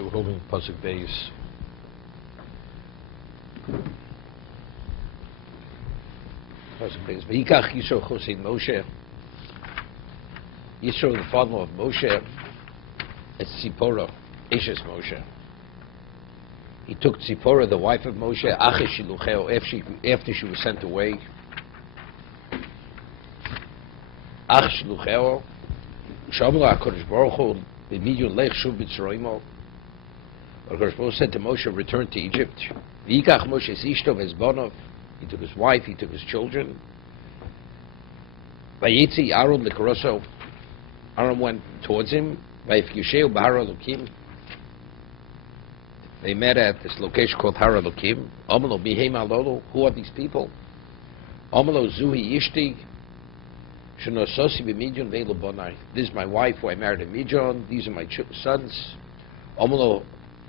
They were holding Pasuk Beis. Pasuk Beis. V'yikach Yisro chosin Moshe. Yisro, the father-in-law of Moshe, is Tzipora, Eshes Moshe. He took Tzipora, the wife of Moshe, Achish Shilucheo, after she was sent away. Ach Shilucheo, Shamla HaKadosh Baruch Hu, B'midyun Lech Shuv B'Tzroimo. HaKadosh Baruch Hu said to Moshe, return to Egypt. V'yikach Moshe Zishto V'ezbonov. He took his wife, he took his children. Vayitzi Aaron L'Karoso. Aaron went towards him. Vayifkisheu B'Har Elokim. They met at this location called Har Elokim. Amalo Bihem Alolo. Who are these people? Amalo Zuhi Yishti. Shenososi B'Midyon Ve'lo Bonai. This is my wife who I married in Midyon. These are my sons. Amalo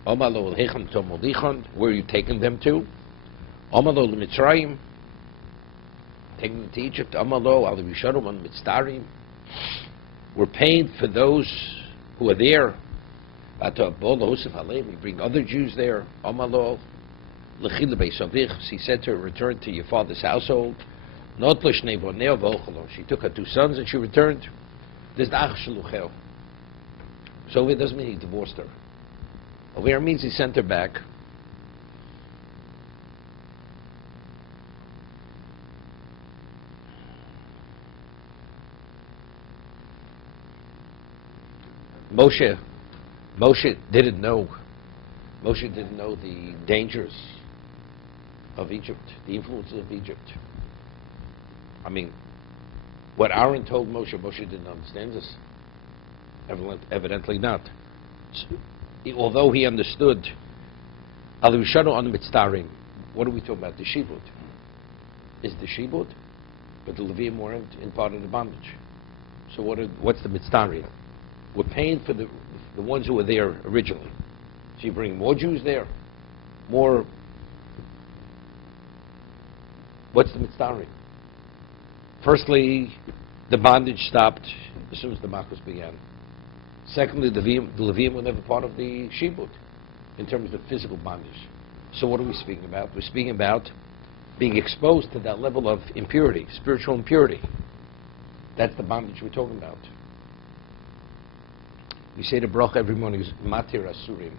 Hecham Tomolichon. Where are you taking them to? Amalo L'Mitzrayim. Taking them to Egypt. Amalo Al Yisharim on Mitzdarim. We're paying for those who are there. We bring other Jews there. Amalo L'Chila Beisavich. He said to her, return to your father's household. She took her two sons and she returned. This is Ach Shaluchel. So it doesn't mean he divorced her. Over here means he sent her back. Moshe didn't know the dangers of Egypt, the influences of Egypt. I mean, what Aaron told Moshe didn't understand this. Evidently not. Although he understood, Al Yushanu on Mitzdarim, what are we talking about? The Shibud. Is the Shibud? But the Levium were in part of the bondage. So what's the Mitzdarim? We're paying for the ones who were there originally. So you bring more Jews there, more. What's the Mitzdarim? Firstly, the bondage stopped as soon as the Malchus began. Secondly, the Levium were never part of the Shibud in terms of physical bondage. So what are we speaking about? We're speaking about being exposed to that level of impurity, spiritual impurity. That's the bondage we're talking about. We say the bracha every morning is Matir Asurim.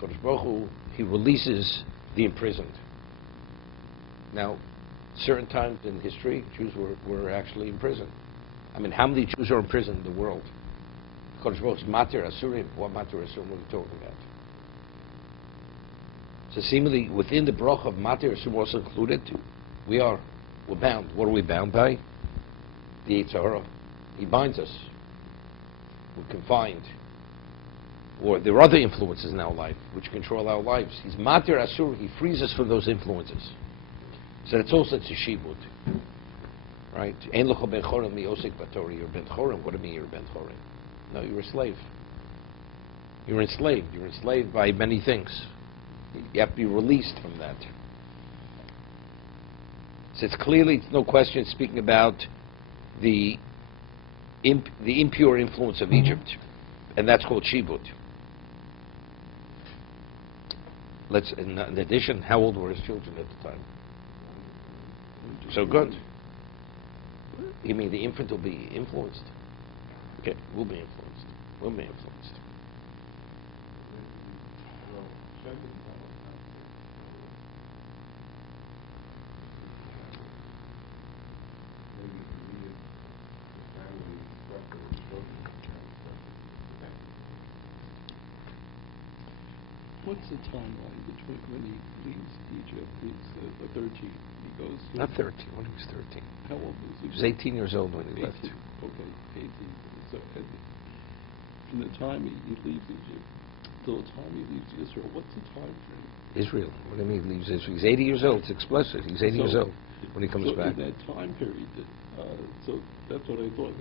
Kodesh Baruch Hu, he releases the imprisoned. Now, certain times in history, Jews were actually imprisoned. I mean, how many Jews are imprisoned in the world? Kodesh Baruch Hu's Matir Asurim. What Matir Asurim are we talking about? So seemingly, within the bracha of Matir Asurim also included, we're bound. What are we bound by? The Yetzer Hara. He binds us. We're confined. Or there are other influences in our life which control our lives. He's Matir Asur, he frees us from those influences. So that's also a Shibud. Right? Ein locha ben chorim mi osek batori. You're ben chorim. What do you mean you're ben chorim? No, you're a slave. You're enslaved. You're enslaved by many things. You have to be released from that. So it's clearly, no question, speaking about the impure influence of Egypt, and that's called Shibud. In addition, how old were his children at the time? So good. You mean the infant will be influenced? Okay, will be influenced. Will be influenced. What's the timeline between when he leaves Egypt? He's 13. He goes. Not 13. When he was 13. How old was he? He was 18 years old when he 18. left. Okay, 18. So from the time he leaves Egypt till the time he leaves Israel, what's the time frame? Israel. What do you mean he leaves Israel? He's 80 years old. It's explicit. He's 80 years old when he comes back. In that time period, so that's what I thought.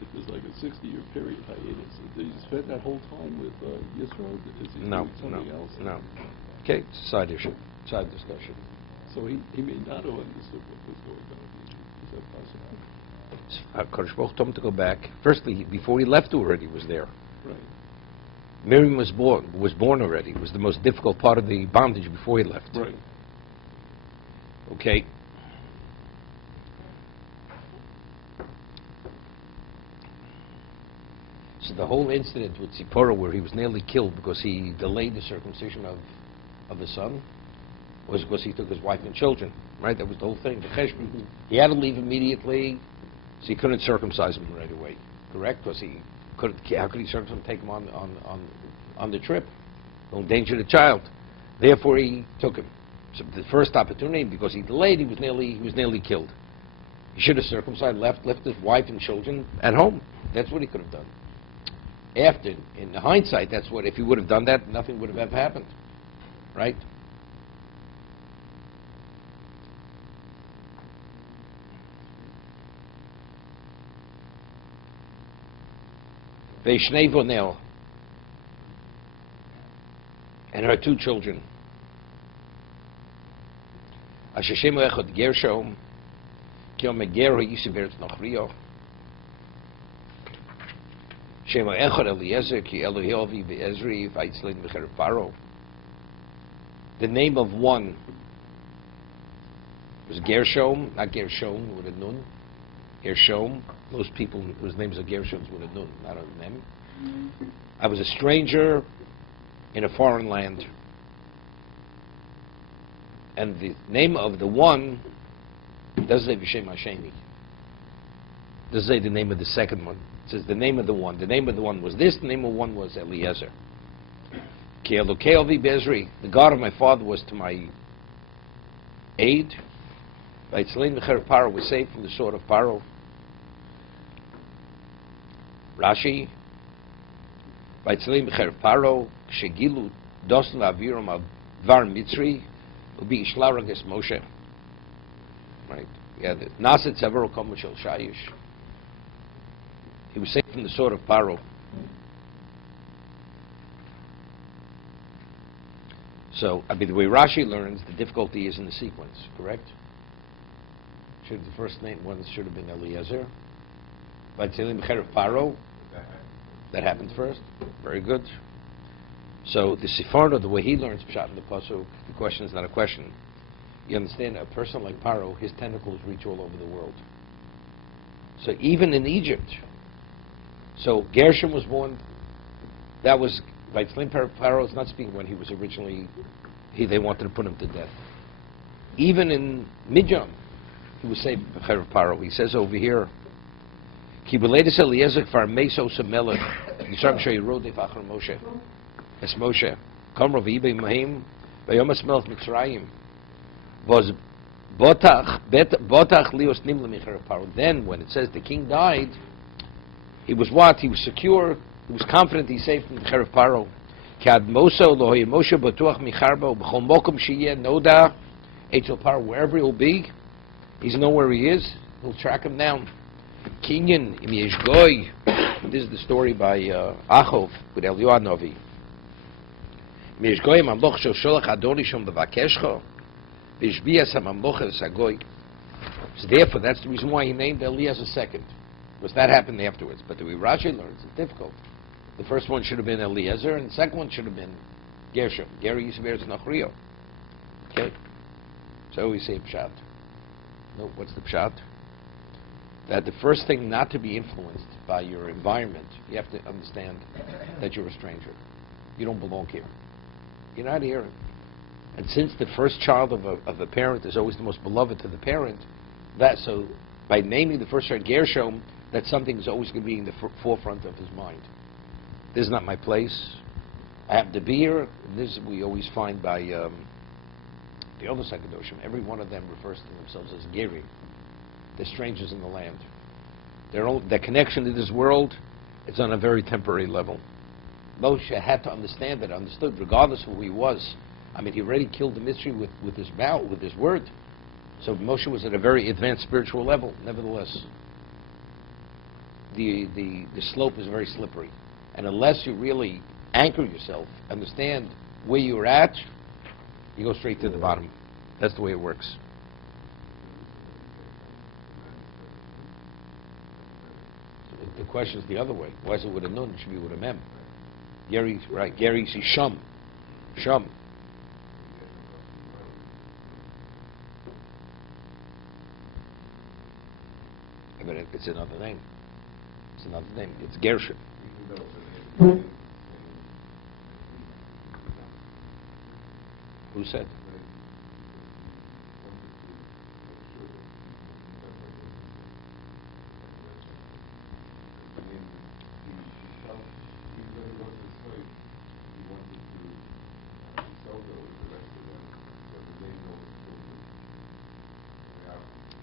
It was like a 60-year period hiatus. Did he spend that whole time with Yisro? Is he doing something else? No. Okay, it's a side issue, side discussion. So he may not have understood what was going on in Egypt. Is that possible? Kodesh Baruch told him to go back. Firstly, before he left already, he was there. Right. Miriam was born already. It was the most difficult part of the bondage before he left. Right. Okay. So the whole incident with Zipporah, where he was nearly killed because he delayed the circumcision of his son, was because he took his wife and children. Right? That was the whole thing. The cheshbon. He had to leave immediately, so he couldn't circumcise him right away. Correct? Because he couldn't. How could he circumcise him? Take him on the trip? Don't endanger the child. Therefore, he took him. So the first opportunity, because he delayed, he was nearly killed. He should have circumcised, left his wife and children at home. That's what he could have done. After, in hindsight, that's what, if he would have done that, nothing would have ever happened. Right? Veishnei Vonel and her two children. Asher Shemo Echad Gershom, Ki Omeger Yisro Beretz Nochrio. Shemo Echad Eliezer, Ki Eloheovi Be'ezri, Vaitzlein B'cher Paro. The name of one was Gershom, not Gershon with a nun. Gershom. Most people whose names are Gershons with a nun, not a mem. I was a stranger in a foreign land. And the name of the one doesn't say V'Shem Hashemi. Doesn't say the name of the second one. It says the name of the one. The name of the one was this, the name of one was Eliezer. Ki Elokei Avi Be'ezri, the God of my father was to my aid. Vaitzlein B'cher Paro was saved from the sword of Paro. Rashi, Vaitzlein B'cher Paro, Kshegilu Dosan Aviram Avar Mitzri, Ubi Ishlarages Moshe. Right? Yeah, the Naset Severo Komashel Shayish. He was saved from the sword of Paro. So, I mean, the way Rashi learns, the difficulty is in the sequence, correct? Should the first name one should have been Eliezer. Vaitzlein B'cher Paro. That happened first. Very good. So the Sepharda, the way he learns Pshat in the Pasuk, the question is not a question. You understand, a person like Paro, his tentacles reach all over the world. So even in Egypt, so Gershom was born, that was, Vaitzlein Paro is not speaking when he was originally, they wanted to put him to death. Even in Midian, he was saved by Paro. He says over here, Ki b'leides Eliezer kvar meso semelech Yisrael sheyirodef achar Moshe es Moshe kamro v'ibei mahim v'yom esmelech Mitzrayim was botach lios nimla micher Paro. Then when it says the king died, he was what? He was secure. He was confident he's safe from the Micher Paro. Ki ad moso lo hoye Moshe b'tuach micharbo b'chol mokum sheyeh noda etzel Paro, wherever he'll be, he's know where he is. He'll track him down. Kinyan im yesh goy. This is the story by Achov with Eliyahu Novi. Im yesh goy mamloch shel sholach adoni shom bevakeshcho v'ishbias hamamloch es hagoy. So therefore, that's the reason why he named Eliezer second, because that happened afterwards. But the way Rashi learns, it's difficult. The first one should have been Eliezer, and the second one should have been Gershom. Geri Yisro Beretz Nochrio. Okay. So we say Pshat. No, what's the Pshat? That the first thing not to be influenced by your environment, you have to understand that you're a stranger. You don't belong here. You're not here. And since the first child of a parent is always the most beloved to the parent, so by naming the first child Gershom, that something is always going to be in the forefront of his mind. This is not my place. I happen to be here. This we always find by the other Sakadoshim. Every one of them refers to themselves as Geri. They're strangers in the land. Their connection to this world is on a very temporary level. Moshe had to understand that, understood, regardless of who he was. I mean, he already killed the mystery with his mouth, with his word. So Moshe was at a very advanced spiritual level. Nevertheless, the slope is very slippery. And unless you really anchor yourself, understand where you're at, you go straight to the bottom. That's the way it works. The question is the other way. Why is it with a nun? It should be with a mem. Gary, right? Gary, see Shum. Shum. But it's another name. It's another name. It's Gershon. Who said?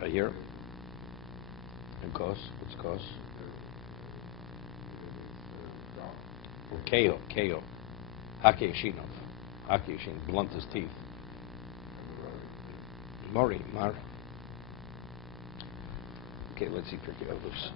I hear. And cause? What's cause? Or Keo. Hake Shinov. Hake Shin, blunt his teeth. Mori, Mar. Okay, let's see for the others.